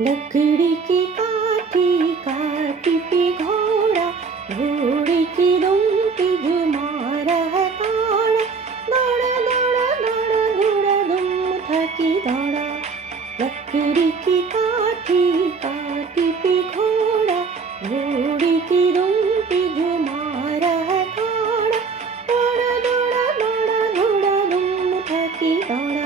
लकड़ी की काठी काठी पे घोड़ा, घोड़े की दुम पे घुमारा है ताड़ा। दौड़ा दौड़ा दौड़ा घोड़ा दुम थकी दौड़ा। लकड़ी की काठी काठी पे घोड़ा, घोड़े की दुम पे घुमारा है ताड़ा। दौड़ा दौड़ा दौड़ा घोड़ा दुम थकी दौड़ा।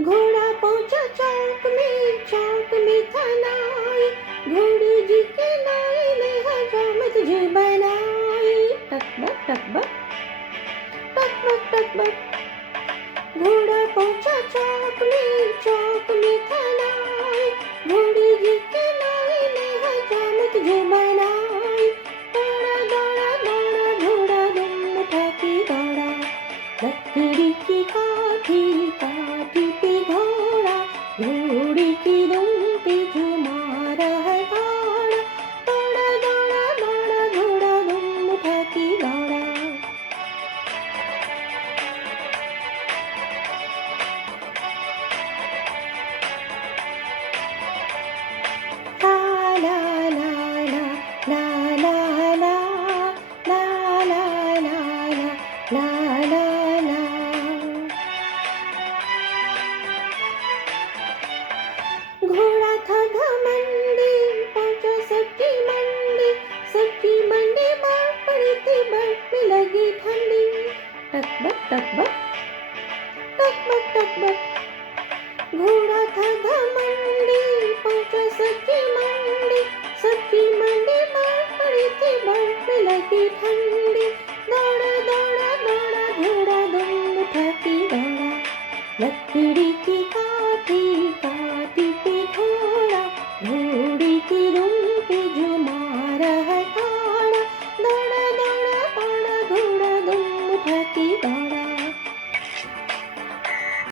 घोड़ा पहुंचा चौक में था नाई। घोड़े जी के नाई ने हजामत जो बनाई। टकबक टकबक टकबक टकबक। घोड़ा पहुंचा चौक में था नाई। घोड़े जी के नाई ने हजामत जो बनाई। दौड़ा दौड़ा दौड़ा घोड़ा दुम थकी दौड़ा। लकड़ी की काठी काठी पे घोड़ा, घोड़े की दुम पे घुमारा है ताड़ा। दौड़ा दौड़ा दौड़ा घोड़ा दुम थकी दौड़ा। ला ला ला ला ला ला ला ला ला ला ला ला ला। घोड़ा था घमंडी पहुंचा सब्जी मंडी बाढ़ पड़ी थी बर्फ में लगी ठंडी। टकबक टकबक टकबक टकबक। घोड़ा था घमंडी पहुंचा सब्जी मंडी बाढ़ पड़ी थी बर्फ में लगी ठंडी। दौड़ा दौड़ा दौड़ा घोड़ा दुम थकी दौड़ा। लकड़ी